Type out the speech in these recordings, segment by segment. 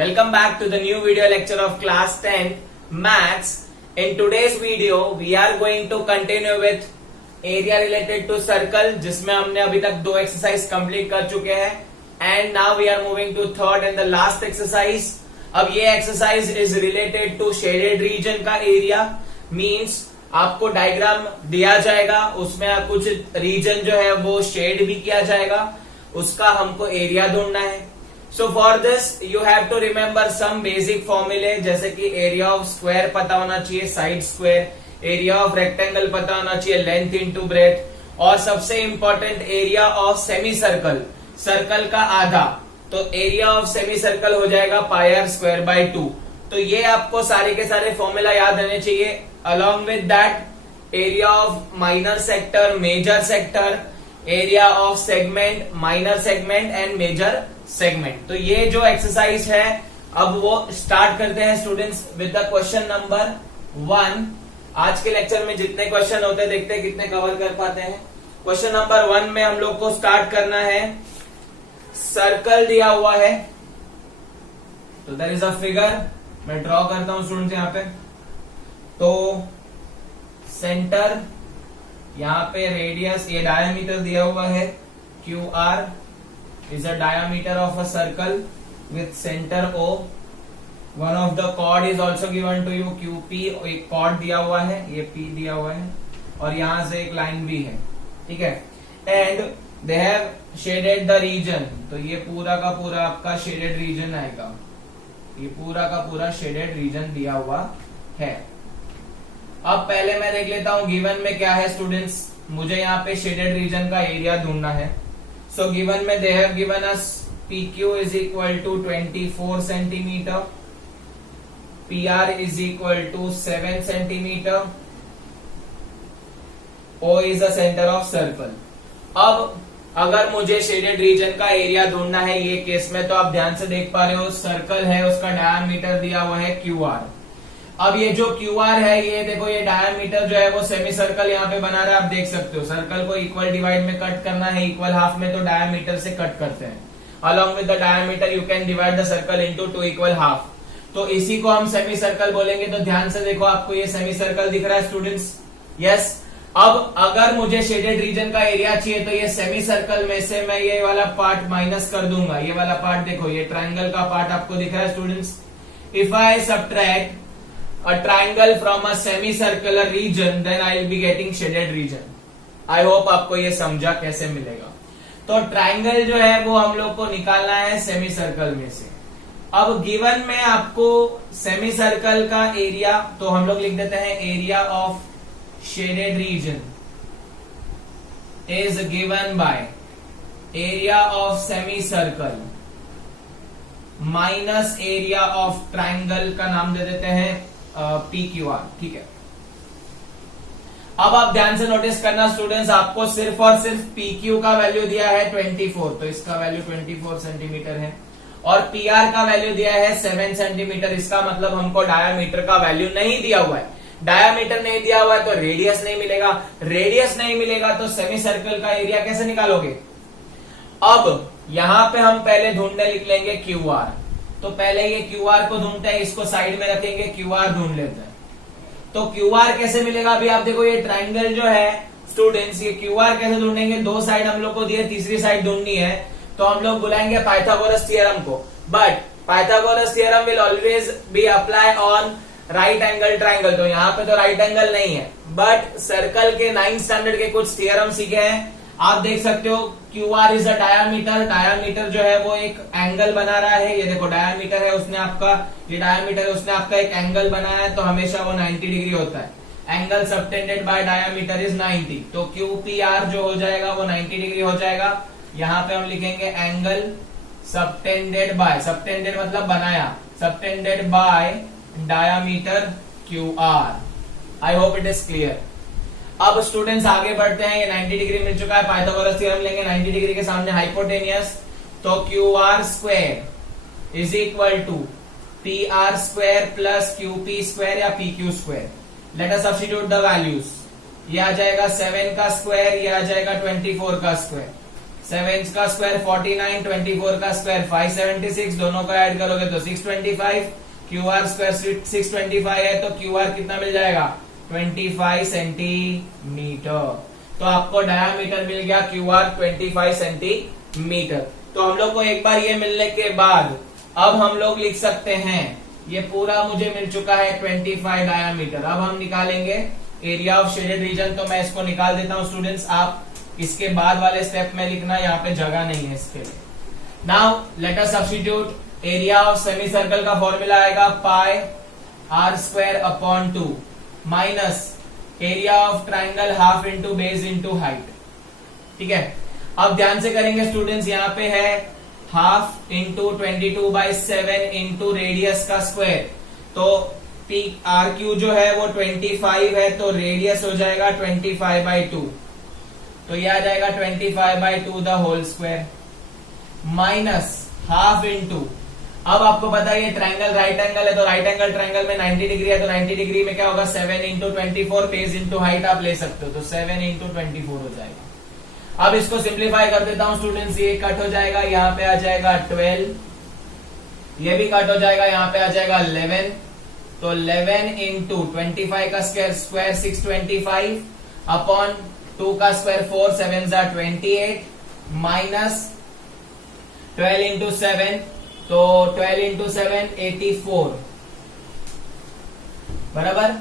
Welcome back to the new video lecture of class 10 Maths. In today's video, we are going to continue with area related to circle, जिसमें हमने अभी तक 2 exercise complete कर चुके हैं. And now we are moving to third and the last exercise. अब ये exercise is related to shaded region का एरिया. मीन्स आपको डायग्राम दिया जाएगा, उसमें आप कुछ रीजन जो है वो शेड भी किया जाएगा, उसका हमको एरिया ढूंढना है. So for this you have to remember some basic formulae, जैसे कि एरिया ऑफ स्क्वायर पता होना चाहिए, side square, area of rectangle पता होना चाहिए, लेंथ इनटू ब्रेथ, और सबसे important area of semi circle, circle का आधा. तो एरिया ऑफ सेमी सर्कल हो जाएगा पाई आर स्क्वायर बाय 2. तो ये आपको सारे के सारे फॉर्मूला याद रहने चाहिए. Along with that area of minor sector, major sector, area of segment, minor segment and major segment. तो ये जो एक्सरसाइज है अब वो स्टार्ट करते हैं students with the question number 1. आज के लेक्चर में जितने क्वेश्चन होते हैं देखते हैं कितने कवर कर पाते हैं. क्वेश्चन नंबर 1 में हम लोग को स्टार्ट करना है. सर्कल दिया हुआ है, तो देयर इज अ फिगर, मैं ड्रॉ करता हूं स्टूडेंट्स यहां पे. तो सेंटर, यहां पे रेडियस, ये डायमीटर दिया हुआ है, Q R is a diameter of a circle with centre O. One of the chord is also given to you, Q P, एक कॉर्ड दिया हुआ है, ये पी दिया हुआ है, और यहां से एक लाइन भी है, ठीक है. And they have shaded the region, तो ये पूरा का पूरा आपका शेडेड रीजन आएगा, ये पूरा का पूरा शेडेड रीजन दिया हुआ है. अब पहले मैं देख लेता हूं गिवन में क्या है स्टूडेंट्स. मुझे यहाँ पे शेडेड रीजन का एरिया ढूंढना है. सो गिवन में they have given us P Q is equal to 24 centimetre, P R is equal to 7 centimetre, O is the centre of circle. अब अगर मुझे शेडेड रीजन का एरिया ढूंढना है ये केस में, तो आप ध्यान से देख पा रहे हो सर्कल है, उसका डायमीटर दिया हुआ है क्यू आर. अब ये जो क्यू आर है, ये देखो ये डायमीटर जो है वो सेमी सर्कल यहाँ पे बना रहा है, आप देख सकते हो. सर्कल को इक्वल डिवाइड में कट करना है, इक्वल हाफ में, तो डायमीटर से कट करते हैं. Along with the diameter you can divide the circle into 2 equal half. तो इसी को हम सेमी सर्कल बोलेंगे. तो ध्यान से देखो, आपको ये सेमी सर्कल दिख रहा है स्टूडेंट्स. यस. अब अगर मुझे शेडेड रीजन का एरिया चाहिए तो ये सेमी सर्कल में से मैं ये वाला पार्ट माइनस कर दूंगा. ये वाला पार्ट देखो, ये ट्रायंगल का पार्ट आपको दिख रहा है students. If I subtract a triangle from a semicircular region, then I will be getting shaded region. I hope आपको ये समझा कैसे मिलेगा. तो ट्राइंगल जो है वो हम लोग को निकालना है सेमी सर्कल में से. अब गिवन में आपको सेमी सर्कल का एरिया, तो हम लोग लिख देते हैं area of shaded region is given by area of semi circle minus area of triangle, का नाम दे देते हैं पी क्यू आर. ठीक है. अब आप ध्यान से नोटिस करना स्टूडेंट्स, आपको सिर्फ और सिर्फ पी क्यू का वैल्यू दिया है 24, तो इसका वैल्यू 24 सेंटीमीटर है, और पी आर का वैल्यू दिया है 7 सेंटीमीटर. इसका मतलब हमको डायामीटर का वैल्यू नहीं दिया हुआ है. डायामीटर नहीं दिया हुआ है तो रेडियस नहीं मिलेगा. रेडियस नहीं मिलेगा तो सेमी सर्कल का एरिया कैसे निकालोगे. अब यहां पे हम पहले ढूंढने लिख लेंगे क्यू आर. तो पहले ये क्यू आर को ढूंढते हैं, इसको साइड में रखेंगे, क्यू आर ढूंढ लेते हैं. तो क्यू आर कैसे मिलेगा. अभी आप देखो ये ट्राइंगल जो है स्टूडेंट्स, ये क्यू आर कैसे ढूंढेंगे. 2 साइड हम लोग को दिए, तीसरी साइड ढूंढनी है, तो हम लोग बुलाएंगे पाइथागोरस थ्योरम को. But Pythagoras theorem will always be apply on right angle triangle. तो यहाँ पे तो राइट एंगल नहीं है, बट सर्कल के 9th स्टैंडर्ड के कुछ थ्योरम सीखे हैं. आप देख सकते हो Q R is a diameter. Diameter जो है वो एक एंगल बना रहा है. ये देखो डायामीटर है, उसने आपका, ये डायामीटर है, उसने आपका एक एंगल बनाया है, तो हमेशा वो 90 डिग्री होता है. Angle subtended bye diameter is 90. तो क्यू पी आर जो हो जाएगा वो 90 डिग्री हो जाएगा. यहाँ पे हम लिखेंगे एंगल सबटेंडेड बाय, सबटेंडेड मतलब बनाया, subtended bye diameter Q R. I hope it is clear. अब स्टूडेंट्स आगे बढ़ते हैं. ये 90 डिग्री मिल चुका है, पाइथागोरस थ्योरम लेंगे. 90 डिग्री के सामने हाइपोटेनियस, तो Q R square is equal to P R square plus Q P square या P Q square. Let us substitute the values. ये आ जाएगा 7 का स्क्वायर, ये आ जाएगा 24 का स्क्वायर. 7 का स्क्वायर 49, 24 का स्क्वायर 576, दोनों को ऐड करोगे तो 625, QR स्क्वायर 625 है तो QR कितना मिल जाएगा 25 सेंटीमीटर। तो आपको डायामीटर मिल गया QR 25 सेंटीमीटर। तो हम लोग को एक बार ये मिलने के बाद अब हम लोग लिख सकते हैं, ये पूरा मुझे मिल चुका है 25 डायामीटर। अब हम निकालेंगे एरिया ऑफ शेडेड रीजन। तो मैं इसको निकाल देता हूं स्टूडेंट्स, आप इसके बाद वाले स्टेप में लिखना, यहाँ पे जगह नहीं है इसके लिए। Now let us substitute. Area of semi circle का फॉर्मूला आएगा पाई r square upon 2 minus area of triangle half into base into height. ठीक है, अब ध्यान से करेंगे स्टूडेंट्स, यहाँ पे है हाफ इंटू 22/7 इंटू रेडियस का स्क्वायर। तो पी आर क्यू जो है वो 25 है, तो रेडियस हो जाएगा 25/2, तो ये आ जाएगा 25/2 the whole square minus half into, अब आपको पता है ये ट्राइंगल राइट एंगल है, तो राइट एंगल ट्राइंगल में 90 डिग्री है, तो 90 डिग्री में क्या होगा 7 इंटू 24, बेस इंटू हाइट आप ले सकते हो, तो 7 इंटू 24 हो जाएगा। अब इसको सिंप्लीफाई कर देता हूं स्टूडेंट्स, ये कट हो जाएगा, यहाँ पे आ जाएगा 12, ये भी कट हो जाएगा, यहाँ पे आ जाएगा 11, तो 11 इंटू 25 का स्क्वायर 625 अपॉन 2 का स्क्वायर 4 7 जा 28 माइनस 12 इंटू 7, तो 12 इंटू 7 84 बराबर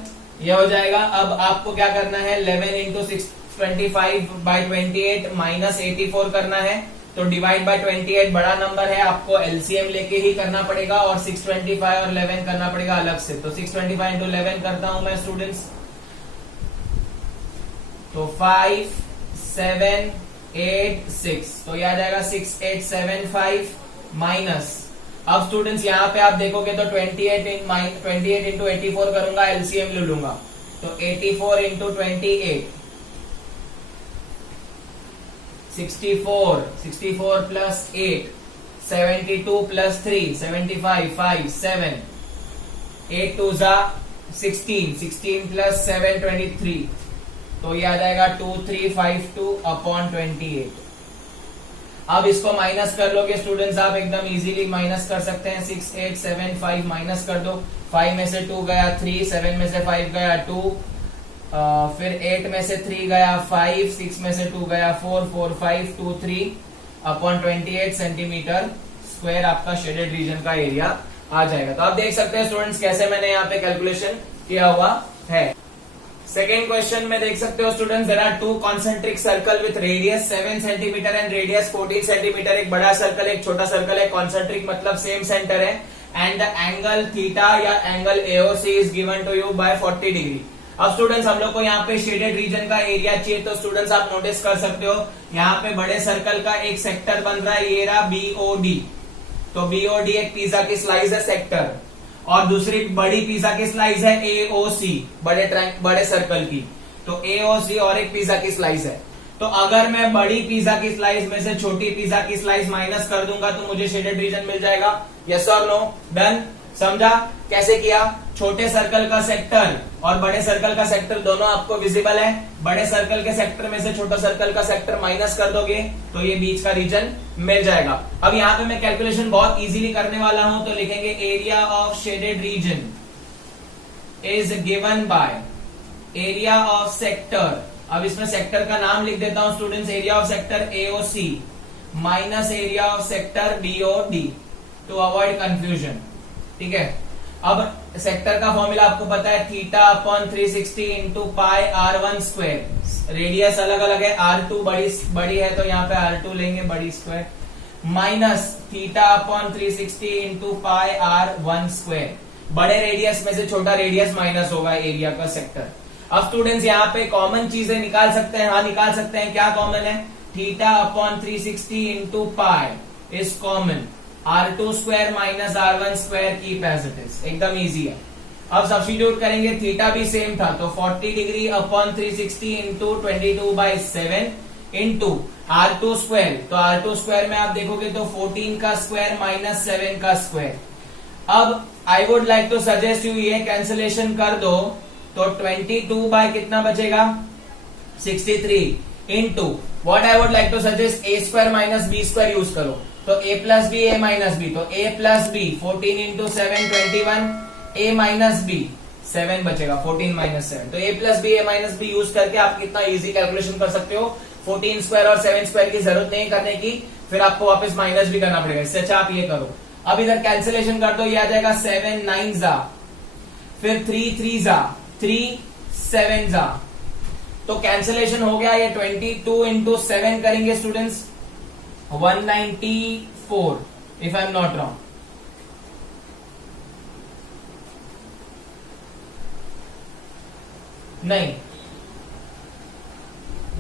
ये हो जाएगा। अब आपको क्या करना है 11 इंटू 625/28 माइनस 84 करना है, तो डिवाइड बाय 28 बड़ा नंबर है, आपको एलसीएम लेके ही करना पड़ेगा, और 625 और 11 करना पड़ेगा अलग से। तो 625 इंटू 11 करता हूं मैं स्टूडेंट्स, तो 5 7 8 6, तो यह आ जाएगा 6875 माइनस, अब स्टूडेंट्स यहाँ पे आप देखोगे तो 28 इंटू 84 करूंगा, एलसीएम ले लूंगा, तो 84 इंटू 28 64 प्लस 8 72 प्लस 3 75 5 7 8 2 जा 16 प्लस 7 23, तो ये आ जाएगा 2352 अपॉन 28। अब इसको माइनस कर लोगे स्टूडेंट्स, आप एकदम इजीली माइनस कर सकते हैं, 6875 माइनस कर दो, 5 में से 2 गया 3, 7 में से 5 गया 2, फिर 8 में से 3 गया 5, 6 में से 2 गया 4, 4 5 2 3 अपॉन 28 सेंटीमीटर स्क्वायर आपका शेडेड रीजन का एरिया आ जाएगा। तो आप देख सकते हैं स्टूडेंट्स कैसे मैंने यहाँ पे कैलकुलेशन किया हुआ है। सेकेंड क्वेश्चन में देख सकते हो students, there are 2 concentric circle with radius 7 centimetre and radius 14 centimetre. एक बड़ा सर्कल एक छोटा सर्कल है, कॉन्सेंट्रिक मतलब सेम सेंटर है, एंड द एंगल थीटा या angle AOC is given to you by 40 degree. अब स्टूडेंट्स हम लोग को यहाँ पे शेडेड रीजन का एरिया चाहिए, तो स्टूडेंट्स आप नोटिस कर सकते हो यहाँ पे बड़े सर्कल का एक सेक्टर बन रहा है, ये रहा बीओडी, तो बीओडी एक पिज्जा की स्लाइस है सेक्टर, और दूसरी बड़ी पिज्जा की स्लाइस है एओसी, बड़े सर्कल की, तो एओसी और एक पिज्जा की स्लाइस है। तो अगर मैं बड़ी पिज्जा की स्लाइस में से छोटी पिज्जा की स्लाइस माइनस कर दूंगा तो मुझे शेडेड रीजन मिल जाएगा। यस और नो? डन? समझा कैसे किया? छोटे सर्कल का सेक्टर और बड़े सर्कल का सेक्टर दोनों आपको विजिबल है, बड़े सर्कल के सेक्टर में से छोटा सर्कल का सेक्टर माइनस कर दोगे तो ये बीच का रीजन मिल जाएगा। अब यहाँ पे मैं कैलकुलेशन बहुत इजीली करने वाला हूं, तो लिखेंगे area of shaded region is given by area of sector. अब इसमें सेक्टर का नाम लिख देता हूं students, area of sector AOC minus area of sector BOD to avoid confusion. ठीक है, अब सेक्टर का फॉर्मूला आपको पता है, theta upon 360 into pi R1 square. Radius अलग अलग है, R2 बड़ी है तो यहाँ पे R2 लेंगे बड़ी square, minus theta upon 360 into pi R1 square. बड़े रेडियस में से छोटा रेडियस माइनस होगा एरिया का सेक्टर। अब स्टूडेंट्स यहाँ पे कॉमन चीजें निकाल सकते हैं, हाँ निकाल सकते हैं। क्या कॉमन है? Theta upon 360 into pi is common, R2 square minus R1 square keep as it is, एकदम इजी है। अब सब्स्टिट्यूट करेंगे, थीटा भी सेम था तो 40 degree upon 360 into 22/7 into R2 square, तो R2 स्क्वायर में आप देखोगे तो 14 का स्क्वायर माइनस 7 का स्क्वायर। अब I would like to suggest you, ये कैंसिलेशन कर दो तो 22 बाय कितना बचेगा 63 into what I would like to suggest A square minus B square use करो। तो A plus B A minus B, तो A plus B 14 into 7 21, A minus B 7 बचेगा 14 माइनस 7। तो A plus B A minus B use करके आप कितना easy calculation कर सकते हो। 14 स्क्वायर और 7 स्क्वायर की जरूरत नहीं करने की, फिर आपको वापस माइनस भी करना पड़ेगा। इससे अच्छा आप ये करो। अब इधर कैंसिलेशन कर दो, ये आ जाएगा 7 9 जा, फिर 3 3 जा, 3 7 जा, तो कैंसिलेशन हो गया। ये 22 इंटू 7 करेंगे students 194 if I am not wrong. नहीं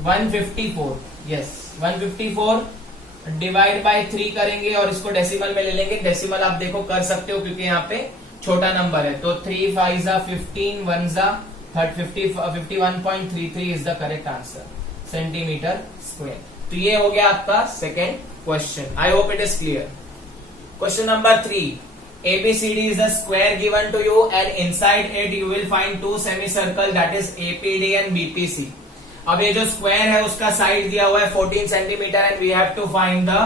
154, यस 154 डिवाइड बाय 3 करेंगे और इसको डेसिमल में ले लेंगे। डेसिमल आप देखो कर सकते हो क्योंकि यहाँ पे छोटा नंबर है। तो 3 5 जा 15, 1 जा 51.33 is the correct answer centimetre square. तो ये हो गया आपका second question. I hope it is clear. Question number 3, ABCD is a square given to you and inside it you will find two semicircle that is APD and BPC. अब ये जो square है उसका साइड दिया हुआ है 14 centimetre and we have to find the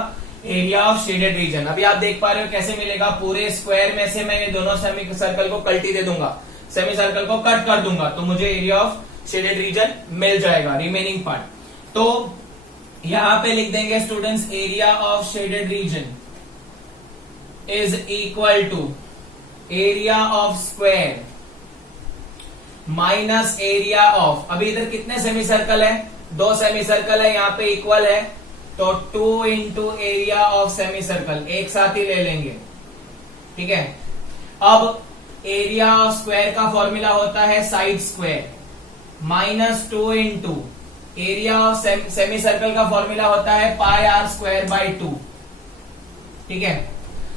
area of shaded region. अभी आप देख पा रहे हो कैसे मिलेगा। पूरे स्क्वायर में से मैं ये दोनों सेमी सर्कल को कल्टी दे दूंगा, सेमी सर्कल को कट कर दूंगा, तो मुझे एरिया ऑफ शेडेड रीजन मिल जाएगा रिमेनिंग पार्ट। तो यहां पे लिख देंगे students area of shaded reason is equal to area of square minus area of, अभी इधर कितने सेमी सर्कल है, 2 सेमी सर्कल है, यहाँ पे इक्वल है, तो 2 into area of semi circle एक साथ ही ले लेंगे। ठीक है, अब एरिया ऑफ स्क्वायर का फॉर्मूला होता है side square, minus 2 into area of semi circle का फॉर्मूला होता है पाई आर स्क्वायर बाई 2। ठीक है,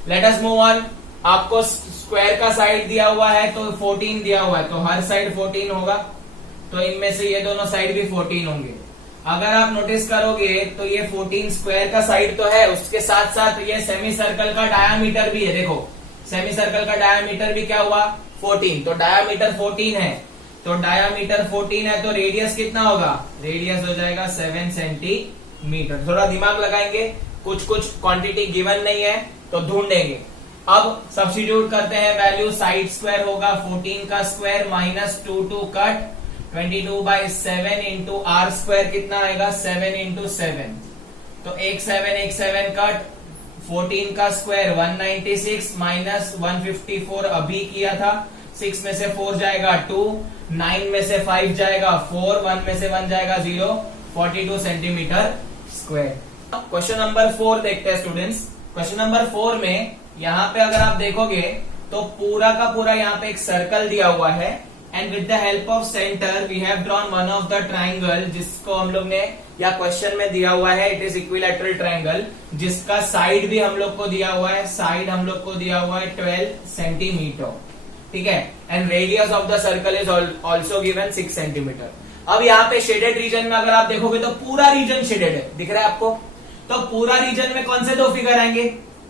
लेट अस मूव ऑन। आपको स्क्वायर का साइड दिया हुआ है तो 14 दिया हुआ है, तो हर साइड 14 होगा, तो इनमें से ये दोनों साइड भी 14 होंगे। अगर आप नोटिस करोगे तो ये 14 स्क्वायर का साइड तो है, उसके साथ साथ ये सेमी सर्कल का डायामीटर भी है। देखो सेमी सर्कल का डायामीटर भी क्या हुआ 14, तो डायामीटर 14 है, तो डायामीटर 14 है तो रेडियस कितना होगा, रेडियस हो जाएगा 7 सेंटीमीटर। थोड़ा दिमाग लगाएंगे, कुछ क्वांटिटी गिवन नहीं है तो ढूंढेंगे। अब सब्स्टिट्यूट करते हैं वैल्यू, साइड स्क्वायर होगा 14 का square minus 2 cut 22/7 into R square कितना आएगा 7 इंटू 7, तो 1 7 कट 14 का स्क्वायर 196 माइनस 154 अभी किया था, 6 में से 4 जाएगा 2, 9 में से 5 जाएगा 4, 1 में से 1 जाएगा 0, 42 सेंटीमीटर स्क्वायर। क्वेश्चन नंबर 4 देखते हैं स्टूडेंट्स। क्वेश्चन नंबर 4 में यहाँ पे अगर आप देखोगे तो पूरा का पूरा यहाँ पे एक सर्कल दिया हुआ है and with the help of centre we have drawn one of the triangle, जिसको हम लोग ने या क्वेश्चन में दिया हुआ है इट इज इक्विलैटरल ट्राइंगल, जिसका साइड भी हम लोग को दिया हुआ है, साइड हम लोग को दिया हुआ है 12 सेंटीमीटर। ठीक है, and radius of the circle is also given 6 centimetre. अब यहाँ पे शेडेड रीजन में अगर आप देखोगे तो पूरा रीजन शेडेड है, दिख रहा है आपको। तो पूरा रीजन में कौन से 2 फिगर आएंगे,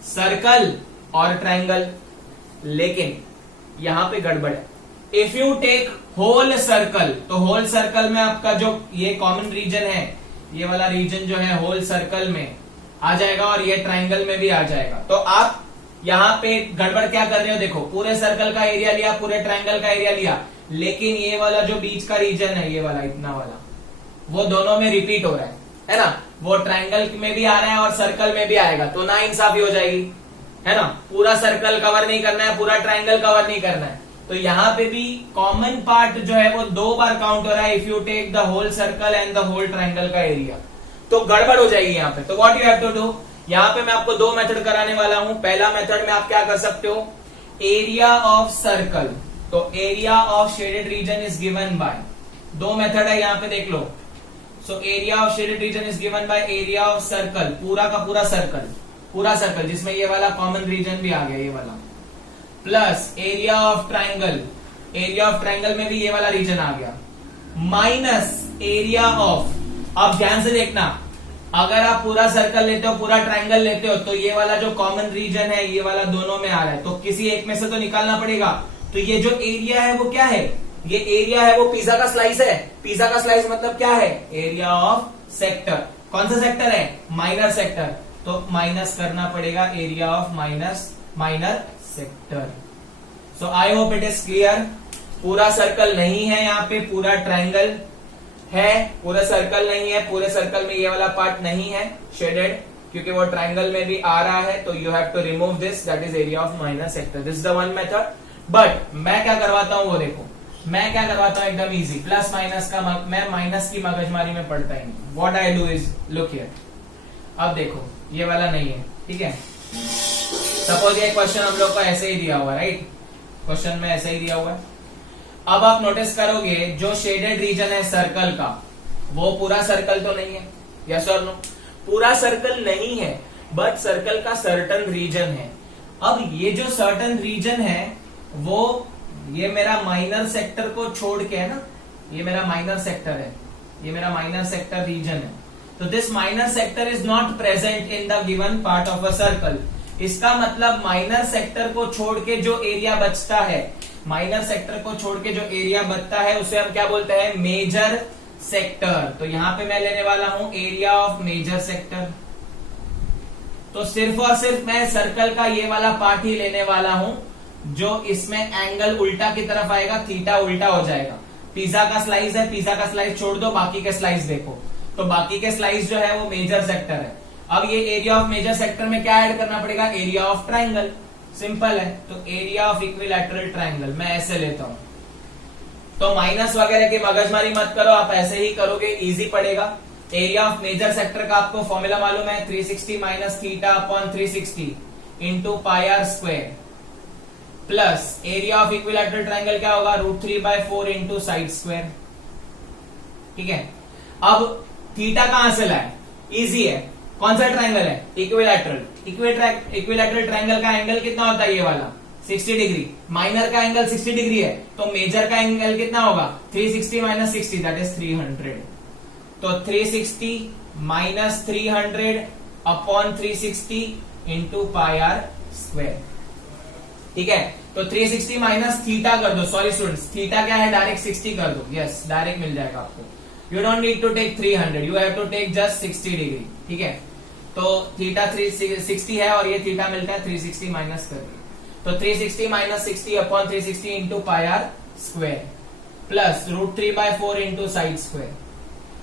सर्कल और ट्राइंगल। लेकिन यहां पे गड़बड़ है। If you take whole circle, तो होल सर्कल में आपका जो ये कॉमन रीजन है, ये वाला रीजन जो है होल सर्कल में आ जाएगा और ये ट्राइंगल में भी आ जाएगा। तो आप यहाँ पे गड़बड़ क्या कर रहे हो, देखो पूरे सर्कल का एरिया लिया, पूरे ट्राइंगल का एरिया लिया, लेकिन ये वाला जो बीच का रीजन है, ये वाला इतना वाला, वो दोनों में रिपीट हो रहा है ना, वो ट्राइंगल में भी आ रहा है और सर्कल में भी आएगा, तो ना इंसाफी हो जाएगी, है ना। पूरा सर्कल कवर नहीं करना है, पूरा ट्राइंगल कवर नहीं करना है, तो यहाँ पे भी कॉमन पार्ट जो है वो 2 बार काउंट हो रहा है। If you take the whole circle and the whole triangle का एरिया, तो गड़बड़ हो जाएगी यहाँ पे। तो what you have to do, यहाँ पे मैं आपको 2 मेथड कराने वाला हूं। पहला मेथड में आप क्या कर सकते हो, एरिया ऑफ सर्कल, तो area of shaded region is given by, 2 method है यहाँ पे देख लो। So area of shaded region is given by area of circle, पूरा का पूरा सर्कल, पूरा सर्कल जिसमें ये वाला कॉमन रीजन भी आ गया, ये वाला, plus area of triangle, area of triangle में भी ये वाला रीजन आ गया, माइनस एरिया ऑफ, अब ध्यान से देखना, अगर आप पूरा सर्कल लेते हो, पूरा ट्राइंगल लेते हो, तो ये वाला जो कॉमन रीजन है, ये वाला दोनों में आ रहा है, तो किसी एक में से तो निकालना पड़ेगा। तो ये जो एरिया है वो क्या है, ये एरिया है वो पिज्जा का स्लाइस है। पिज्जा का स्लाइस मतलब क्या है, एरिया ऑफ सेक्टर। कौन सा सेक्टर है? Minor sector. तो माइनस करना पड़ेगा area of minor sector. So I hope it is clear. पूरा सर्कल नहीं है यहाँ पे, पूरा ट्रायंगल है, पूरा सर्कल नहीं है। पूरे सर्कल में ये वाला पार्ट नहीं है शेडेड, क्योंकि वो ट्रायंगल में भी आ रहा है। तो you have to remove this, that is area of minor sector. This is the one method. But मैं क्या करवाता हूं वो देखो, मैं क्या करवाता हूं एकदम इजी। प्लस माइनस का मैं माइनस की मगजमारी में पड़ता ही नहीं। What I do is look here. अब देखो ये वाला नहीं है, ठीक है। सपोज ये क्वेश्चन हम लोग को ऐसे ही दिया हुआ है, राइट? क्वेश्चन में ऐसे ही दिया हुआ है। अब आप नोटिस करोगे जो शेडेड रीजन है सर्कल का, वो पूरा सर्कल तो नहीं है, यस और नो? पूरा सर्कल नहीं है, बट सर्कल का सर्टन रीजन है। अब ये जो सर्टन रीजन है वो ये मेरा माइनर सेक्टर को छोड़ के है ना, ये मेरा माइनर सेक्टर है, ये मेरा माइनर सेक्टर रीजन है। तो this minor sector is not present in the given part of a circle. इसका मतलब माइनर सेक्टर को छोड़ के जो एरिया बचता है, माइनर सेक्टर को छोड़ के जो एरिया बचता है उसे हम क्या बोलते हैं? Major sector. तो यहां पे मैं लेने वाला हूं एरिया ऑफ मेजर सेक्टर। तो सिर्फ और सिर्फ मैं सर्कल का ये वाला पार्ट ही लेने वाला हूं जो इसमें एंगल उल्टा की तरफ आएगा, थीटा उल्टा हो जाएगा। पिज्जा का स्लाइस है, पिज्जा का स्लाइस छोड़ दो, बाकी के स्लाइस देखो। तो बाकी के स्लाइस जो है वो मेजर सेक्टर है। अब ये एरिया ऑफ मेजर सेक्टर में क्या ऐड करना पड़ेगा? Area of triangle. सिंपल है। तो एरिया ऑफ इक्विलैटरल ट्रायंगल मैं ऐसे लेता हूं। तो माइनस वगैरह की मगजमारी मत करो, आप ऐसे ही करोगे, इजी पड़ेगा। एरिया ऑफ मेजर सेक्टर का आपको फॉर्मूला मालूम है, 360 minus theta upon 360 into pi R square, plus area of equilateral triangle क्या होगा? √3/4 इंटू साइड स्क्वायर। ठीक है। अब थीटा कहां से लाए? इजी है। कौन सा ट्रायंगल है? इक्विलैटरल। इक्विलैटरल ट्रायंगल का एंगल कितना होता है? ये वाला 60 डिग्री। माइनर का एंगल 60 डिग्री है, तो मेजर का एंगल कितना होगा? 360 माइनस 60 दैट इज 300। तो 360 minus 300 upon 360 into pi R square. ठीक है। तो 360 माइनस थीटा कर दो, सॉरी स्टूडेंट्स, थीटा क्या है? डायरेक्ट 60 कर दो। यस, डायरेक्ट मिल जाएगा आपको। You don't need to take 300, you have to take just 60 degree. ठीक है। तो थीटा 360 है और ये थीटा मिलता है 360 माइनस करके। तो 360 minus 60 upon 360 into pi R square, plus √3/4 into side square.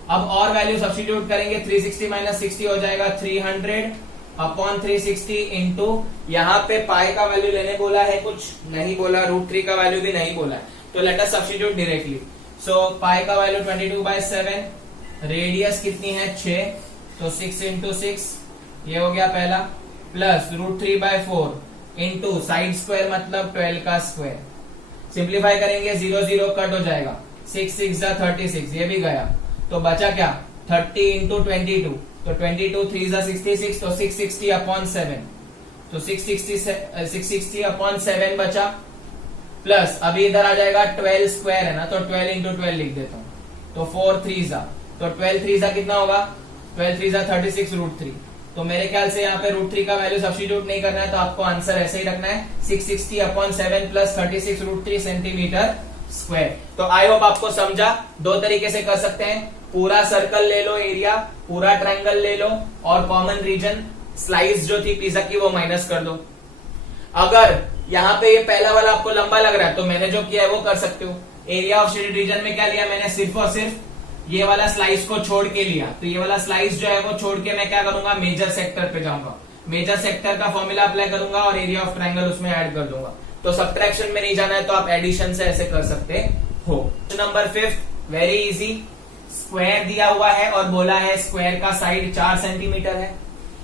अब और वैल्यू सब्स्टिट्यूट करेंगे, 360 माइनस 60 हो जाएगा 300 अपॉन 360 इंटू, यहाँ पे पाई का वैल्यू लेने बोला है, कुछ नहीं बोला, √3 का वैल्यू भी नहीं बोला है। तो लेट अस सब्स्टिट्यूट डायरेक्टली। सो पाई का वैल्यू 22/7, रेडियस कितनी है? 6, तो 6 इंटू 6, ये हो गया पहला, प्लस √3/4 इंटू साइड स्क्वायर मतलब 12 का स्क्वायर। सिंप्लीफाई करेंगे 0 0 कट हो जाएगा, 6 6 जा 36, ये भी गया। तो बचा क्या? 30 इंटू 22, तो 22 3 जा 66, तो 660 अपॉन 7, तो 660 अपॉन 7 बचा, प्लस अभी इधर आ जाएगा 12 स्क्वायर है ना, तो 12 इंटू 12 लिख देता हूं, तो 4 3 जा, तो 12 3 जा कितना होगा? 12 3 जा 36 √3। तो मेरे ख्याल से यहाँ पे √3 का वैल्यू सब्स्टिट्यूट नहीं करना है, तो आपको आंसर ऐसे ही रखना है, 660 अपॉन 7 प्लस 36 √3 सेंटीमीटर स्क्वायर। तो आई होप आपको समझा। दो तरीके से कर सकते हैं, पूरा सर्कल ले लो एरिया, पूरा ट्रायंगल ले लो, और कॉमन रीजन स्लाइस जो थी पिज्जा की वो माइनस कर दो। अगर यहाँ पे ये पहला वाला आपको लंबा लग रहा है तो मैंने जो किया है वो कर सकते हो। एरिया ऑफ शेडेड रीजन में क्या लिया मैंने? सिर्फ और सिर्फ ये वाला स्लाइस को छोड़ के लिया। तो ये वाला स्लाइस जो है वो छोड़ के मैं क्या करूंगा? मेजर सेक्टर पे जाऊंगा, मेजर सेक्टर का फॉर्मूला अप्लाई करूंगा और एरिया ऑफ ट्रायंगल उसमें ऐड कर दूंगा। तो सब्ट्रैक्शन में नहीं जाना है तो आप एडिशन से ऐसे कर सकते हो। Number 5 very easy. स्क्वायर दिया हुआ है और बोला है स्क्वायर का साइड 4 सेंटीमीटर है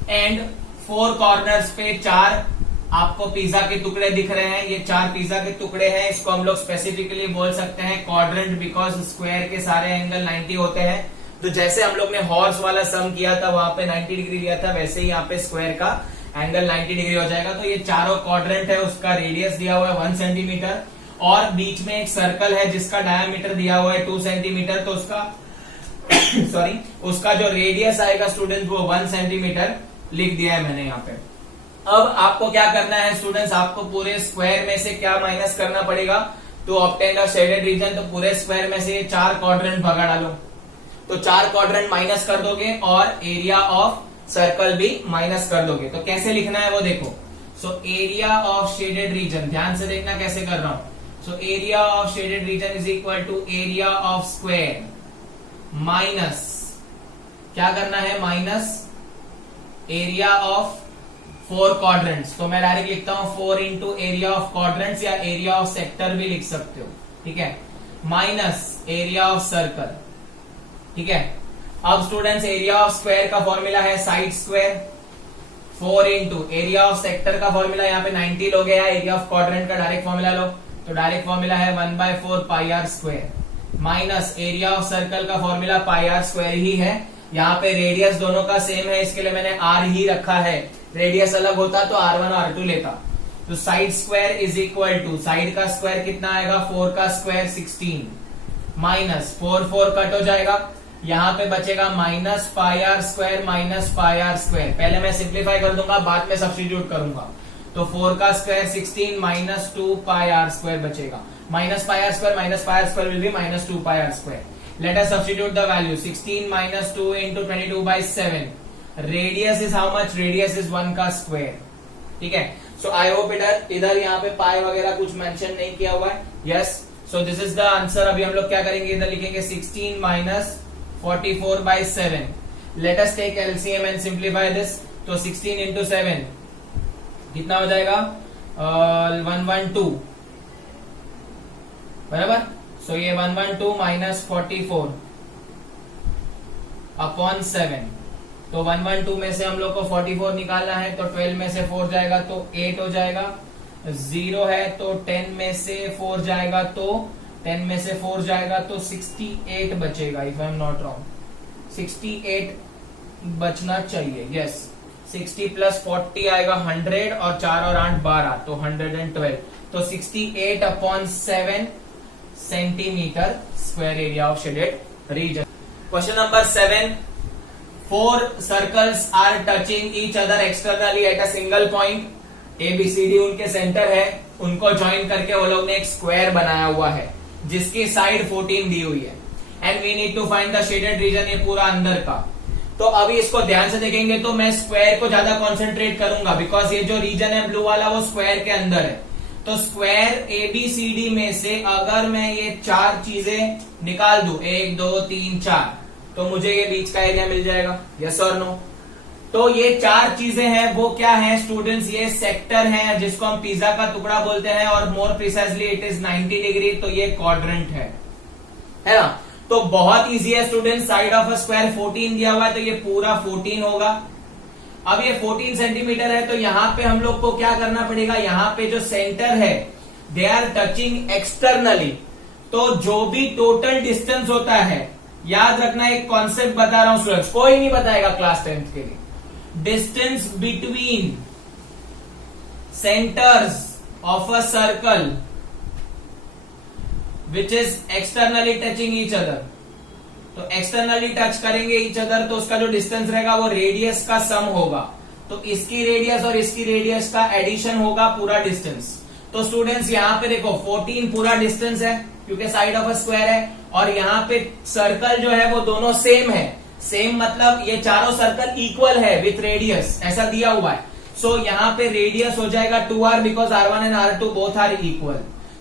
एंड 4 कॉर्नर्स पे 4 आपको पिज्जा के टुकड़े दिख रहे हैं। ये 4 पिज्जा के टुकड़े हैं। इसको हम लोग स्पेसिफिकली बोल सकते हैं क्वाड्रेंट, बिकॉज स्क्वायर के सारे एंगल 90 होते हैं। तो जैसे हम लोग ने हॉर्स वाला सम किया था वहां पे 90 डिग्री लिया था, वैसे ही यहाँ पे स्क्वायर का एंगल 90 डिग्री हो जाएगा। तो ये चारों क्वाड्रेंट है, उसका रेडियस दिया हुआ है 1 सेंटीमीटर और बीच में एक सर्कल है जिसका डायमीटर दिया हुआ है 2 सेंटीमीटर। तो उसका सॉरी उसका जो रेडियस आएगा स्टूडेंट वो 1 सेंटीमीटर लिख दिया है मैंने यहाँ पे। अब आपको क्या करना है स्टूडेंट्स? आपको पूरे स्क्वायर में से क्या माइनस करना पड़ेगा? तो ऑब्टेन अ शेडेड रीजन, तो पूरे स्क्वायर में से 4 क्वाड्रेंट भगा डालो। तो 4 क्वाड्रेंट माइनस कर दोगे और एरिया ऑफ सर्कल भी माइनस कर दोगे। तो कैसे लिखना है वो देखो। So area of shaded region, ध्यान से देखना कैसे कर रहा हूं। So area of shaded region is equal to area of square minus, क्या करना है, माइनस एरिया ऑफ 4 क्वाड्रेंट्स। तो मैं डायरेक्ट लिखता हूं 4 इंटू एरिया ऑफ क्वाड्रेंट्स या एरिया ऑफ सेक्टर भी लिख सकते हो, ठीक है, माइनस एरिया ऑफ सर्कल, ठीक है। अब स्टूडेंट्स एरिया ऑफ स्क्वायर का फॉर्मूला है side square, 4 into area of sector का फॉर्मूला यहाँ पे 90 लोगे, या एरिया ऑफ क्वाड्रेंट का डायरेक्ट फॉर्मूला लो, तो डायरेक्ट फॉर्मूला है 1/4 pi R square, minus area of circle का फॉर्मूला पाई आर स्क्वायर ही है। यहाँ पे रेडियस दोनों का सेम है, इसके लिए मैंने आर ही रखा है, रेडियस अलग होता तो R1 और R2 लेता। तो side square is equal to, side का स्क्वायर कितना आएगा, 4 का स्क्वायर 16, माइनस 4 कट हो जाएगा, यहाँ पे बचेगा minus pi R square minus pi R square. पहले मैं सिंप्लीफाई कर दूंगा, बाद में सब्स्टिट्यूट करूंगा। तो 4 का square 16 minus 2 pi R square बचेगा, minus pi R square minus pi R square will be minus 2 pi R square. Let us substitute the value, 16 minus 2 into 22/7, radius is how much, radius is 1 का square, ठीक है। सो I hope इधर यहाँ पे पाई वगैरह कुछ mention नहीं किया हुआ है, yes. So this is the answer. अभी हम लोग क्या करेंगे, इधर लिखेंगे 16 minus 44/7। Let us take LCM and simplify this. तो 16 इंटू 7 कितना हो जाएगा, 112, बराबर। सो ये 112 माइनस 44 अपॉन 7, तो 112 में से हम लोग को 44 निकालना है, तो 12 में से 4 जाएगा तो 8 हो जाएगा, 0 है तो 10 में से 4 जाएगा तो 10 में से 4 जाएगा तो 68 बचेगा, if I am not wrong, 68 बचना चाहिए, यस। 60 प्लस 40 आएगा 100 और 4 और 8 12, तो 112, तो 68 upon 7 centimetre square area of shaded reason. Question number 7, 4 circles are touching each other externally at a single point, ABCD उनके सेंटर है, उनको ज्वाइन करके वो लोग ने एक स्क्वायर बनाया हुआ है जिसकी साइड 14 दी हुई है, and we need to find the shaded region, ये पूरा अंदर का। तो अभी इसको ध्यान से देखेंगे तो मैं स्क्वायर को ज्यादा कॉन्सेंट्रेट करूंगा, बिकॉज ये जो रीजन है ब्लू वाला वो स्क्वायर के अंदर है। तो स्क्वायर ABCD में से अगर मैं ये 4 चीजें निकाल दूं, 1 2 3 4, तो मुझे ये बीच का एरिया मिल जाएगा, यस और नो। तो ये 4 चीजें हैं, वो क्या है स्टूडेंट्स, ये सेक्टर है जिसको हम पिज्जा का टुकड़ा बोलते हैं, और more precisely it is 90 degree, तो ये क्वाड्रेंट है ना। तो बहुत इजी है student, side of a square 14 दिया हुआ है, तो ये पूरा 14 होगा। अब ये 14 सेंटीमीटर है, तो यहां पे हम लोग को क्या करना पड़ेगा, यहां पे जो सेंटर है दे आर टचिंग एक्सटर्नली, तो जो भी टोटल डिस्टेंस होता है, याद रखना एक कॉन्सेप्ट बता रहा हूं स्टूडेंट्स, कोई नहीं बताएगा क्लास 10th के लिए, distance between centres of a circle which is externally touching each other. तो एक्सटर्नली टच करेंगे ईच अदर, तो उसका जो डिस्टेंस रहेगा वो रेडियस का सम होगा, तो इसकी रेडियस और इसकी रेडियस का एडिशन होगा पूरा डिस्टेंस। तो स्टूडेंट्स यहाँ पे देखो 14 पूरा डिस्टेंस है क्योंकि साइड ऑफ अ स्क्वायर है, और यहाँ पे सर्कल जो है वो दोनों सेम है, सेम मतलब ये चारों सर्कल इक्वल है विथ रेडियस, ऐसा दिया हुआ है। सो यहाँ पे रेडियस हो जाएगा 2r, because R1 and R2 both are equal.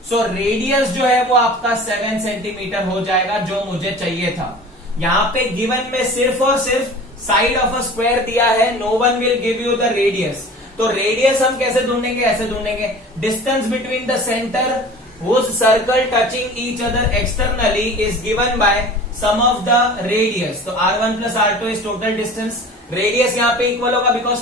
So radius जो है वो आपका 7 सेंटीमीटर हो जाएगा, जो मुझे चाहिए था। यहाँ पे गिवन में सिर्फ और सिर्फ साइड ऑफ अ स्क्वायर दिया है, no one will give you the radius. तो रेडियस हम कैसे ढूंढेंगे, ऐसे ढूंढेंगे, distance between the centre whose circle touching each other externally is given by sum of the radius। तो R1 plus R2 is total distance, radius यहाँ पे equal होगा because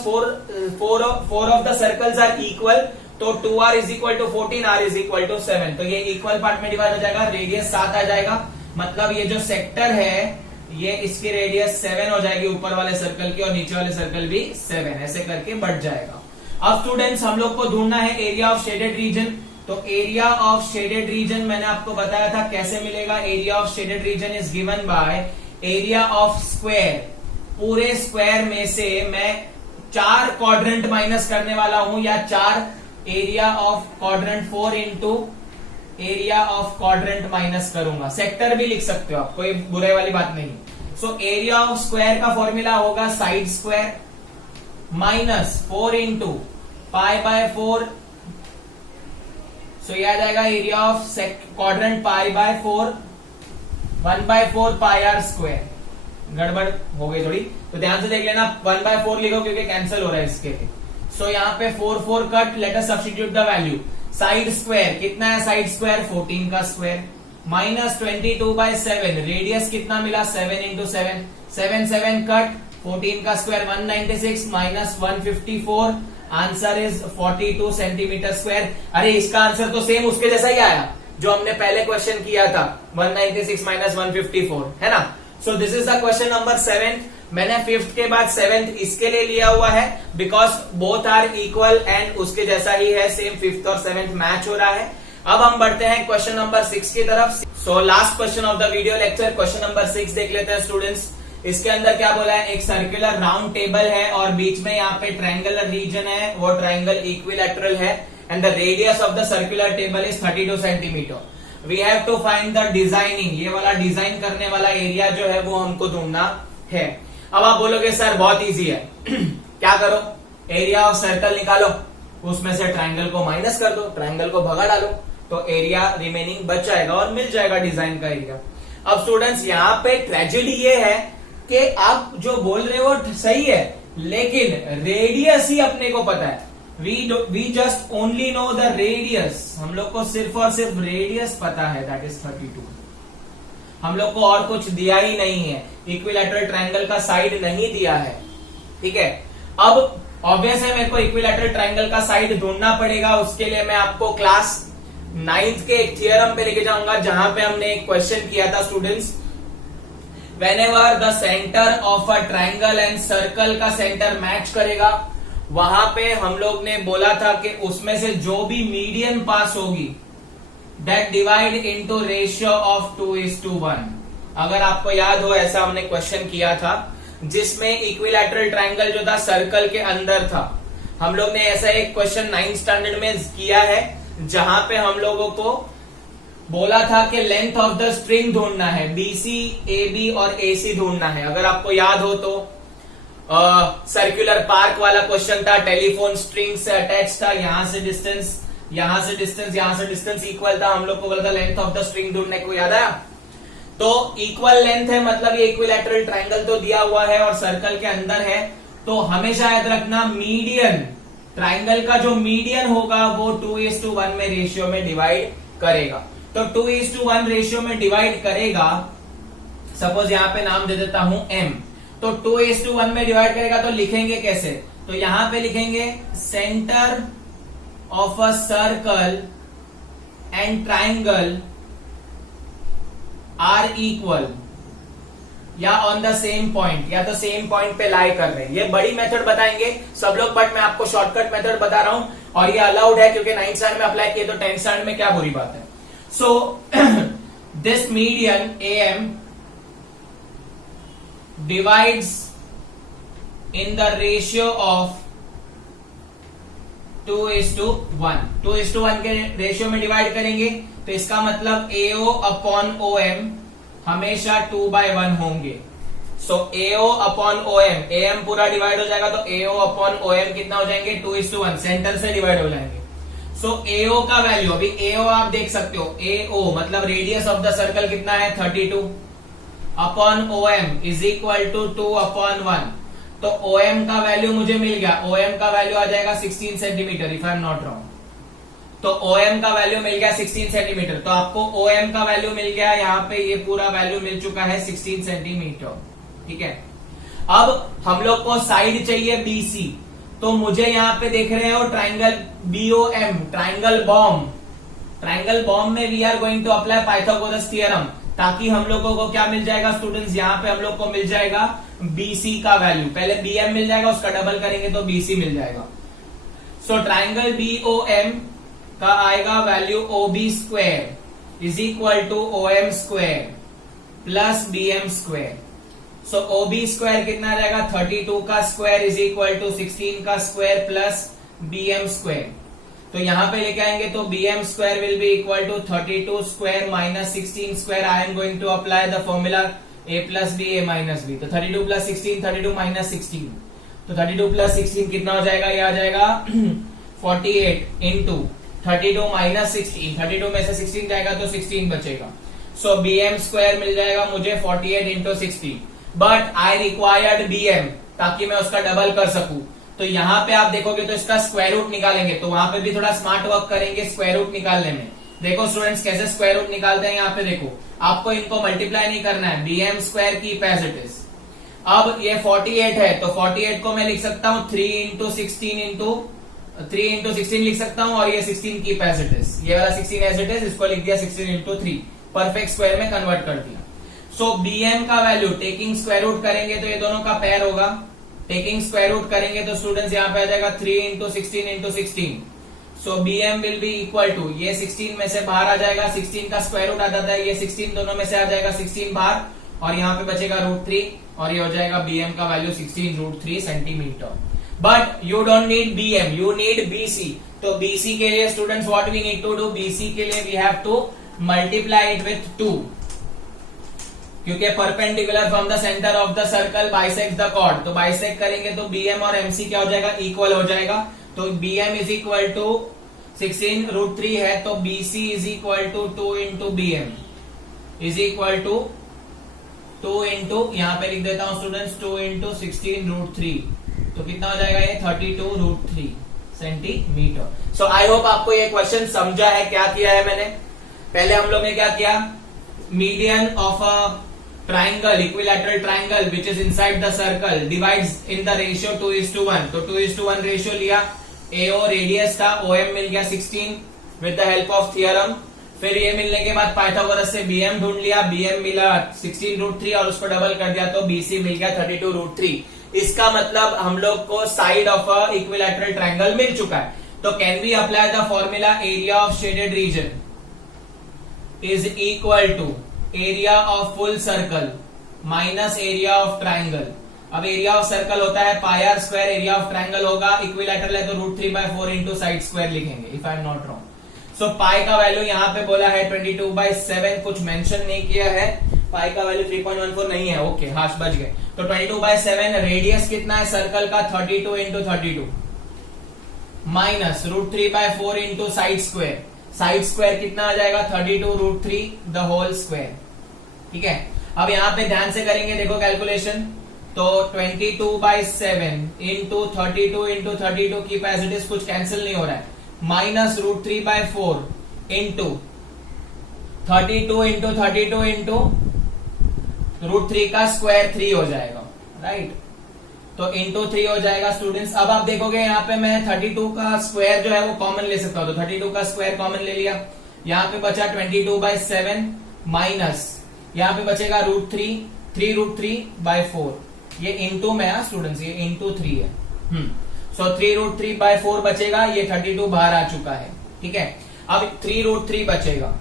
four of the circles are equal, तो 2r is equal to 14, r is equal to 7, तो ये equal part में divide हो जाएगा, रेडियस 7 आ जाएगा, मतलब ये जो सेक्टर है ये इसकी रेडियस 7 हो जाएगी ऊपर वाले सर्कल की, और नीचे वाले सर्कल भी 7, ऐसे करके बढ़ जाएगा। अब स्टूडेंट्स हम लोग को ढूंढना है एरिया ऑफ शेडेड रीजन। तो एरिया ऑफ शेडेड रीजन मैंने आपको बताया था कैसे मिलेगा, area of shaded region is given by area of square, पूरे स्क्वायर में से मैं 4 क्वाड्रेंट माइनस करने वाला हूं, या 4 area of quadrant 4 into area of quadrant minus करूंगा। सेक्टर भी लिख सकते हो आप, कोई बुरे वाली बात नहीं। सो एरिया ऑफ स्क्वायर का फॉर्मूला होगा side square minus 4 into pi by 4। So यह आ जाएगा area of quadrant pi by 4 1/4 pi R square. गड़बड़ हो गई थोड़ी, तो ध्यान से देख लेना, 1/4 लिखो क्योंकि कैंसिल हो रहा है इसके लिए। सो यहाँ पे 4 cut, late us substitute the value. Side square कितना है, साइड स्क्वायर 14 का स्क्वायर माइनस 22/7, रेडियस कितना मिला 7 इंटू 7, 7 कट, 14 का square 196 minus 154, answer is 42 centimetre square. अरे इसका आंसर तो सेम उसके जैसा ही आया जो हमने पहले क्वेश्चन किया था, 196 माइनस 154, है ना। सो this is the question number 7। मैंने 5th के बाद 7th इसके लिए लिया हुआ है because both are equal and उसके जैसा ही है, सेम 5th और 7th मैच हो रहा है। अब हम बढ़ते हैं क्वेश्चन नंबर 6 की तरफ। So last question of the video lecture, question number 6 देख लेते हैं स्टूडेंट्स। इसके अंदर क्या बोला है, एक सर्कुलर राउंड टेबल है और बीच में यहाँ पे ट्रायंगुलर रीजन है, वो ट्रायंगल इक्विलैटरल है and the radius of the circular table is 32 centimetre. We have to find the designing, ये वाला डिजाइन करने वाला एरिया जो है वो हमको ढूंढना है। अब आप बोलोगे सर बहुत इजी है क्या करो, एरिया ऑफ सर्कल निकालो, उसमें से ट्रायंगल को माइनस कर दो, ट्रायंगल को भगा डालो, तो एरिया रिमेनिंग बच जाएगा और मिल जाएगा डिजाइन का एरिया। अब स्टूडेंट्स यहाँ पे ट्रेजेडी ये है कि आप जो बोल रहे हो सही है, लेकिन रेडियस ही अपने को पता है। We just only know the radius, हम लोग को सिर्फ और सिर्फ रेडियस पता है, दैट इज 32। हम लोग को और कुछ दिया ही नहीं है, इक्विलैटरल ट्रायंगल का साइड नहीं दिया है, ठीक है। अब ऑब्वियस है मेरे को इक्विलैटरल ट्रायंगल का साइड ढूंढना पड़ेगा, उसके लिए मैं आपको क्लास 9th के एक थियरम पे लेके जाऊंगा जहां पे हमने एक क्वेश्चन किया था students, whenever the center of a triangle and circle का सेंटर मैच करेगा, वहां पे हम लोग ने बोला था कि उसमें से जो भी मीडियन पास होगी that divide into ratio of 2:1। अगर आपको याद हो ऐसा हमने क्वेश्चन किया था जिसमें इक्विलैटरल ट्रायंगल जो था सर्कल के अंदर था। हम लोग ने ऐसा एक क्वेश्चन 9th स्टैंडर्ड में किया है जहां पे हम लोगों को बोला था कि लेंथ ऑफ द स्ट्रिंग ढूंढना है, बीसी, एबी और एसी ढूंढना है। अगर आपको याद हो तो सर्कुलर पार्क वाला क्वेश्चन था, टेलीफोन स्ट्रिंग से अटैच था, यहां से डिस्टेंस, यहां से डिस्टेंस, यहां से डिस्टेंस इक्वल था, हम लोग को बोला था लेंथ ऑफ द स्ट्रिंग ढूंढने को, याद आया। तो इक्वल लेंथ है मतलब ये इक्विलैटरल ट्रायंगल तो दिया हुआ है और सर्कल के अंदर है, तो हमेशा याद रखना मीडियन, ट्रायंगल का जो मीडियन होगा वो 2:1 में रेशियो में डिवाइड करेगा। तो 2:1 रेशियो में डिवाइड करेगा, सपोज यहां पे नाम दे देता हूं m, तो 2:1 में डिवाइड करेगा तो लिखेंगे कैसे, तो यहां पे लिखेंगे centre of a circle and triangle are equal या ऑन द सेम पॉइंट, या तो सेम पॉइंट पे लाई कर रहे हैं। ये बड़ी मेथड बताएंगे सब लोग, बट मैं आपको शॉर्टकट मेथड बता रहा हूं और ये अलाउड है क्योंकि 9th स्टैंडर्ड में अप्लाई किए तो 10th स्टैंडर्ड में क्या बुरी बात है। So this median AM divides in the ratio of 2:1। 2:1 के रेशियो में डिवाइड करेंगे तो इसका मतलब AO अपॉन OM हमेशा 2/1 होंगे। सो AO अपॉन OM, AM पूरा डिवाइड हो जाएगा तो AO अपॉन OM कितना हो जाएंगे 2:1, सेंटर से डिवाइड हो जाएंगे। सो AO का वैल्यू, अभी AO आप देख सकते हो, AO मतलब रेडियस ऑफ द सर्कल कितना है 32 upon OM is equal to 2/1। तो OM का वैल्यू मुझे मिल गया, OM का वैल्यू आ जाएगा 16 centimetre if I am not wrong. तो OM का वैल्यू मिल गया 16 सेंटीमीटर, तो आपको OM का वैल्यू मिल गया, यहाँ पे ये पूरा वैल्यू मिल चुका है 16 सेंटीमीटर, ठीक है। अब हम लोग को साइड चाहिए BC, तो मुझे यहाँ पे देख रहे हो triangle BOM, triangle BOM, triangle BOM में we are going to apply Pythagoras theorem, ताकि हम लोगों को क्या मिल जाएगा स्टूडेंट्स, यहाँ पे हम लोग को मिल जाएगा BC का वैल्यू, पहले BM मिल जाएगा उसका डबल करेंगे तो BC मिल जाएगा। सो ट्राइंगल BOM का आएगा value OB square is equal to OM square plus BM square. So OB square कितना रहेगा 32 का स्क्वायर इज इक्वल टू 16 का स्क्वायर प्लस BM स्क्वायर। तो यहां पे लेके आएंगे तो BM square will be equal to 32 square minus 16 square. I am going to apply the formula A plus B A minus B. तो 32 प्लस 16, 32 माइनस 16, तो 32 plus 16 कितना हो जाएगा, ये आ जाएगा 48 इंटू 32 माइनस 16, 32 में से 16 जाएगा तो 16 बचेगा। सो bm स्क्वायर मिल जाएगा मुझे 48 into 60, but I required bm ताकि मैं उसका डबल कर सकूं। तो यहाँ पे आप देखोगे तो इसका स्क्वायर रूट निकालेंगे, तो वहां पे भी थोड़ा स्मार्ट वर्क करेंगे स्क्वायर रूट निकालने में। देखो स्टूडेंट्स कैसे स्क्वायर रूट निकालते हैं, यहाँ पे देखो आपको इनको मल्टीप्लाई नहीं करना है, bm square keep as it is. अब ये 48 है तो 48 को मैं लिख सकता हूँ 3 इंटू 16 लिख सकता हूँ, और ये 16 कीप एज इट इज, ये वाला 16 एज इट इज, इसको लिख दिया 16 इंटू 3, परफेक्ट स्क्वायर में कन्वर्ट कर दिया। सो bm का वैल्यू टेकिंग स्क्वायर रूट करेंगे तो ये दोनों का पेयर होगा, टेकिंग स्क्वायर रूट करेंगे तो स्टूडेंट्स यहाँ पे आ जाएगा 3 इंटू 16। सो bm will be equal to, ये 16 में से बाहर आ जाएगा, 16 का स्क्वायर रूट आ जाता है, ये 16 दोनों में से आ जाएगा 16 बाहर, और यहाँ पे बचेगा √3, और ये हो जाएगा bm का value 16√3 centimetre. But you don't need bm, you need bc। तो bc के लिए students what we need to do, bc के लिए we have to multiply it with 2, क्योंकि perpendicular from the centre of the circle bisect the chord. तो bisect करेंगे तो bm और mc क्या हो जाएगा, इक्वल हो जाएगा। तो bm इज इक्वल टू 16√3 है, तो bc is equal to 2 into bm is equal to 2 into, यहाँ पे लिख देता हूँ स्टूडेंट्स 2 इंटू 16√3, तो कितना हो जाएगा ये 32√3 सेंटीमीटर। सो आई होप आपको ये क्वेश्चन समझा है। क्या किया है मैंने, पहले हम लोग ने क्या किया, median of a triangle, equilateral triangle which is inside the circle divides in the ratio 2:1, तो 2:1 रेशियो लिया। AO रेडियस था, OM मिल गया 16 with the help of theorem. फिर ये मिलने के बाद पाइथागोरस से bm ढूंढ लिया, bm मिला 16√3 और उसको डबल कर दिया तो bc मिल गया 32√3। इसका मतलब हम लोग को side of a equilateral triangle मिल चुका है। तो can we apply the formula area of shaded region is equal to area of full circle minus area of triangle. अब एरिया ऑफ सर्कल होता है pi R square, area of triangle होगा, equilateral है तो √3/4 इंटू साइड स्क्वायर लिखेंगे if I am not wrong. So pi का value यहाँ पे बोला है 22/7, कुछ मेंशन नहीं किया है, पाई का वैल्यू 3.14 नहीं है, ओके हाश बच गए। तो 22/7, रेडियस कितना है सर्कल का 32 into 32 minus √3/4 into side square, side square कितना आ जाएगा 32√3 द होल स्क्वायर। ठीक है, अब यहाँ पे ध्यान से करेंगे, देखो कैलकुलेशन, तो 22/7 इंटू 32 इंटू 32 की पैसिटिस कुछ कैंसिल नहीं हो रहा है, माइनस √3/4 इंटू 32 इंटू 32 इंटू √3 का स्क्वायर 3 हो जाएगा, राइट। तो इंटू 3 हो जाएगा स्टूडेंट्स। अब आप देखोगे यहाँ पे मैं 32 का स्क्वायर जो है वो कॉमन ले सकता हूं, तो 32 का स्क्वायर कॉमन ले लिया, यहाँ पे बचा 22/7 माइनस यहाँ पे बचेगा √3/4, ये इंटू में है स्टूडेंट्स, ये इंटू 3 है। सो 3√3/4 बचेगा, ये 32 बाहर आ चुका है। ठीक है, अब 3√3 बचेगा।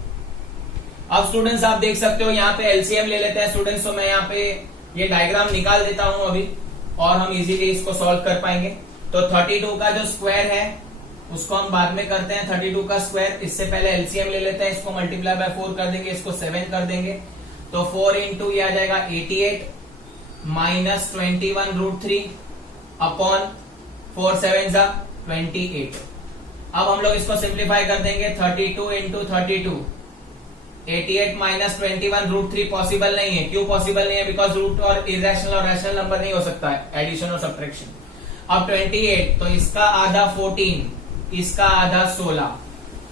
अब स्टूडेंट्स आप देख सकते हो यहाँ पे एलसीएम ले लेते हैं स्टूडेंट्स, तो मैं यहाँ पे ये डायग्राम निकाल देता हूं अभी और हम इजीली इसको सॉल्व कर पाएंगे। तो 32 का जो स्क्वायर है उसको हम बाद में करते हैं, 32 का स्क्वायर, इससे पहले एलसीएम ले लेते हैं, इसको मल्टीप्लाई बाय 4 कर देंगे, इसको 7 कर देंगे, तो 4 इंटू ये आ जाएगा 88 माइनस 21√3 अपॉन 4 7 28। अब हम लोग इसको सिंप्लीफाई कर देंगे, 32 इंटू 32, 88 माइनस 21√3 पॉसिबल नहीं है। क्यों पॉसिबल नहीं है? बिकॉज रूट और इरेशनल और रैशनल नंबर नहीं हो सकता है, एडिशन और सब्ट्रैक्शन। अब 28, तो इसका आधा 14, इसका आधा 16,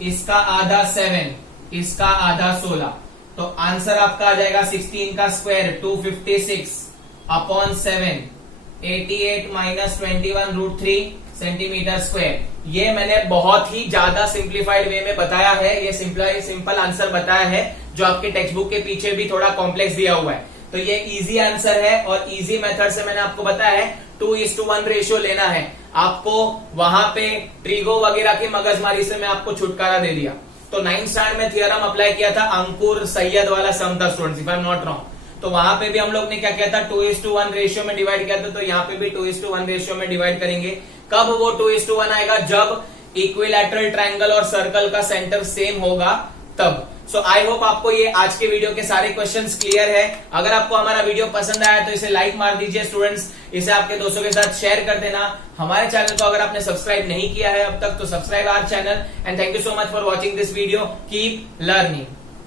इसका आधा 7, इसका आधा 16, तो आंसर आपका आ जाएगा 16 का square 256 upon 7, 88 minus 21√3 centimetre square. ये मैंने बहुत ही ज्यादा सिंप्लीफाइड वे में बताया है, ये सिंपल आंसर बताया है, जो आपके टेक्स्ट बुक के पीछे भी थोड़ा कॉम्प्लेक्स दिया हुआ है। तो ये इजी आंसर है और इजी मेथड से मैंने आपको बताया है 2:1 रेशियो लेना है आपको। वहां पे ट्रिगो वगैरह की मगजमारी से मैं आपको छुटकारा दे दिया। तो 9th स्टैंडर्ड में थियरम अप्लाई किया था, अंकुर सैयद वाला सम था students, if I am not wrong. तो वहां पे भी हम लोग ने क्या किया था, 2:1 रेशियो में डिवाइड किया था, तो यहाँ पे भी 2:1 रेशियो में डिवाइड करेंगे। कब वो 2:1 आएगा? जब इक्विलैटरल ट्रायंगल और सर्कल का सेंटर सेम होगा तब। सो आई होप आपको ये आज के वीडियो के सारे क्वेश्चंस क्लियर है। अगर आपको हमारा वीडियो पसंद आया तो इसे लाइक मार दीजिए स्टूडेंट्स, इसे आपके दोस्तों के साथ शेयर कर देना। हमारे चैनल को अगर आपने सब्सक्राइब नहीं किया है अब तक तो subscribe our channel and thank you so much for watching this video. Keep learning.